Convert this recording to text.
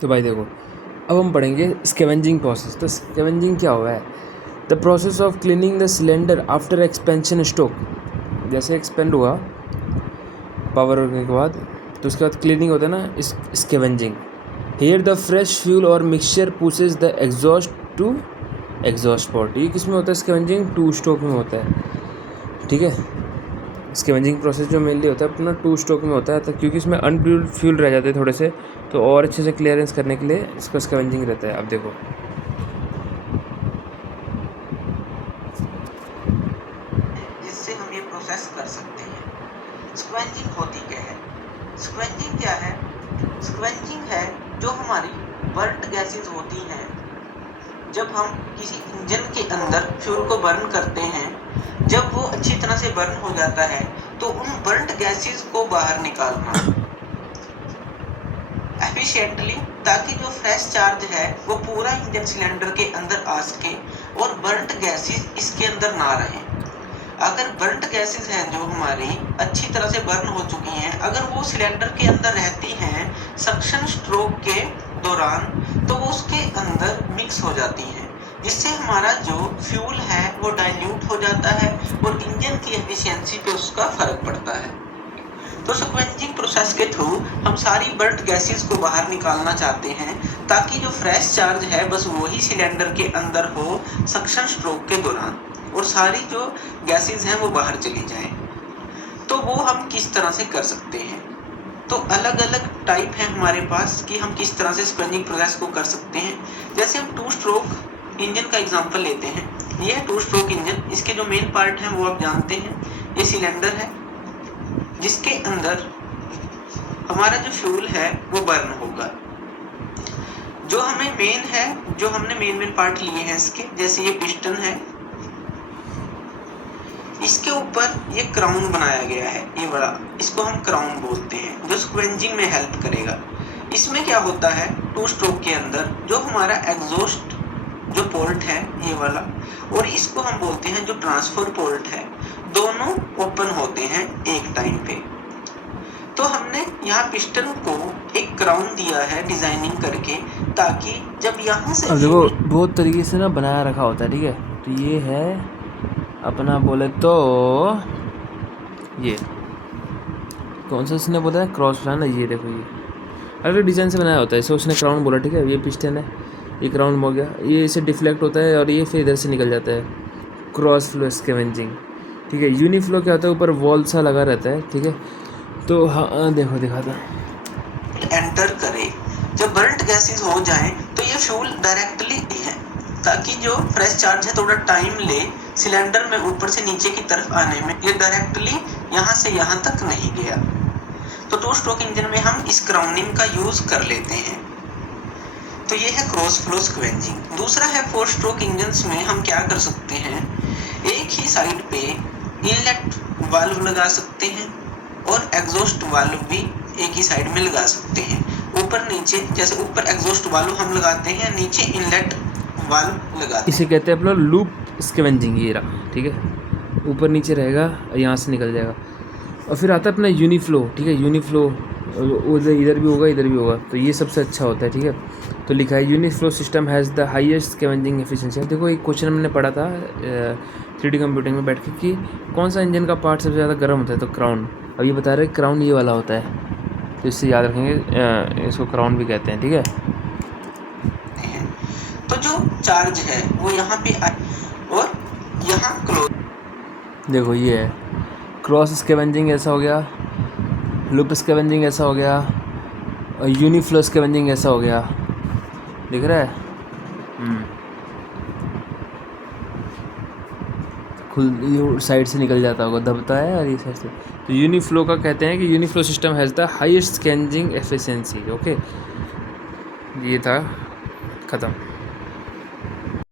तो भाई देखो, अब हम पढ़ेंगे स्कैवेंजिंग प्रोसेस। तो स्कैवेंजिंग क्या हुआ है? The process of cleaning the cylinder after expansion stroke. जैसे एक्सपेंड हुआ पावर होने के बाद, तो उसके बाद क्लीनिंग होता है ना, इस scavenging. Here the fresh fuel और mixture pushes the exhaust to exhaust port. ये किस में होता है स्कैवेंजिंग? टू स्टोक में होता है, ठीक है। स्कैवेंजिंग प्रोसेस जो मेनली होता है अपना टू स्टोक में होता है, तो क्योंकि इसमें अनब्यूल्ड फ्यूल रह जाते हैं थोड़े से, तो और अच्छे से क्लियरेंस करने के लिए इसका स्कैवेंजिंग रहता है। अब देखो, जिससे हम ये प्रोसेस कर सकते हैं। स्क्वेंजिंग होती क्या है? स्क्वेंजिंग क्या है? स्क्वेंजिंग है जो हमारी बर्न गैसेस होती हैं, जब हम किसी इंजन के अंदर फ्यूल को बर्न करते हैं, जब वो अच्छी तरह से बर्न हो जाता है तो उन बर्न गैसेस को बाहर निकालना एफिशिएंटली, ताकि जो फ्रेश चार्ज है वो पूरा इंजन सिलेंडर के अंदर आ सके और बर्न गैसेस इसके अंदर ना रहें। अगर बर्न गैसेस हैं जो हमारी अच्छी तरह से बर्न हो चुकी हैं, अगर वो सिलेंडर के अंदर रहती हैं सक्शन स्ट्रोक के दौरान, तो वो उसके अंदर मिक्स हो जाती हैं, जिससे हमारा जो फ्यूल है वो डाइल्यूट हो जाता है और इंजन की एफिशिएंसी पे उसका फर्क पड़ता है। तो स्क्वेंजिंग प्रोसेस के थ्रू हम सारी बर्न गैसेस को बाहर निकालना चाहते हैं, ताकि जो फ्रेश चार्ज है बस वही सिलेंडर के अंदर हो सक्शन स्ट्रोक के दौरान, और सारी जो गैसेस हैं वो बाहर चली जाएं। तो वो हम किस तरह से कर सकते हैं? तो अलग अलग टाइप है हमारे पास कि हम किस तरह से स्क्वेंजिंग प्रोसेस को कर सकते हैं। जैसे हम टू स्ट्रोक इंजन का एग्जांपल लेते हैं। ये है टू स्ट्रोक इंजन। इसके जो मेन पार्ट हैं वो आप जानते हैं। ये सिलेंडर है जिसके अंदर हमारा जो फ्यूल है वो बर्न होगा। जो हमें मेन है, जो हमने मेन पार्ट लिए हैं इसके, जैसे ये पिस्टन है, इसके ऊपर ये क्राउन बनाया गया है, ये बड़ा, इसको हम क्राउन बोलते हैं, जो स्क्वेंजिंग में हेल्प करेगा। इसमें क्या होता है, टू स्ट्रोक के अंदर जो हमारा एग्जॉस्ट जो पोर्ट है ये वाला, और इसको हम बोलते हैं जो ट्रांसफर पोर्ट है, दोनों ओपन होते हैं एक टाइम पे। तो हमने यहाँ पिस्टन को एक क्राउन दिया है डिजाइनिंग करके, ताकि जब यहाँ से देखो बहुत तरीके से ना बनाया रखा होता है, ठीक है। तो ये है अपना, बोले तो ये कौन सा इसने बोला है, क्रॉस है ना, ये देखो, ये अलग डिज़ाइन से बनाया होता है। इसे उसने क्राउन बोला, ठीक है। ये पिस्टन है, ये क्राउन हो गया, ये इसे डिफ्लेक्ट होता है और ये फिर इधर से निकल जाता है, क्रॉस फ्लो स्कैवेंजिंग, ठीक है। यूनिफ्लो क्या होता है, ऊपर वॉल सा लगा रहता है, ठीक है। तो हाँ देखो दिखाता एंटर करे, जब बर्न गैसेस हो जाएं तो ये फ्यूल डायरेक्टली है, ताकि जो फ्रेश चार्ज है थोड़ा टाइम ले सिलेंडर में ऊपर से नीचे की तरफ आने में, ये डायरेक्टली यहाँ से यहाँ तक नहीं गया। तो टू स्ट्रोक इंजन में हम इस क्राउनिंग का यूज कर लेते हैं। तो ये है क्रॉस फ्लो स्क्वेंजिंग। दूसरा है फोर स्ट्रोक इंजन्स में हम क्या कर सकते हैं, एक ही साइड पे इनलेट वाल्व लगा सकते हैं और एग्जॉस्ट वाल्व भी एक ही साइड में लगा सकते हैं, ऊपर नीचे। जैसे ऊपर एग्जॉस्ट वाल्व हम लगाते हैं, नीचे इनलेट वाल्व लगाते हैं। इसे कहते हैं अपना लूप स्कैवेंजिंग, ये रहा, ठीक है। ऊपर नीचे रहेगा, यहाँ से निकल जाएगा। और फिर आता है अपना यूनिफ्लो, ठीक है। यूनिफ्लो उधर इधर भी होगा, इधर भी होगा, तो ये सबसे अच्छा होता है, ठीक है। तो लिखा है uniflow system has the highest scavenging efficiency. देखो एक क्वेश्चन मैंने पढ़ा था 3D कंप्यूटिंग में बैठ के कि कौन सा इंजन का पार्ट सबसे ज़्यादा गर्म होता है, तो क्राउन। अब ये बता रहे क्राउन ये वाला होता है, तो इससे याद रखेंगे, इसको क्राउन भी कहते हैं, ठीक है। तो जो चार्ज है वो यहाँ पे और यहाँ क्लोज। देखो ये है क्रॉस स्कैवेंजिंग, ऐसा हो गया, लूप स्कैवेंजिंग ऐसा हो गया, और यूनिफ्लो स्कैवेंजिंग ऐसा हो गया, दिख रहा है। खुल ये साइड से निकल जाता होगा, दबता है, और ये साइड से। तो यूनिफ्लो का कहते हैं कि uniflow system has the highest scavenging efficiency. Okay, ये था ख़त्म।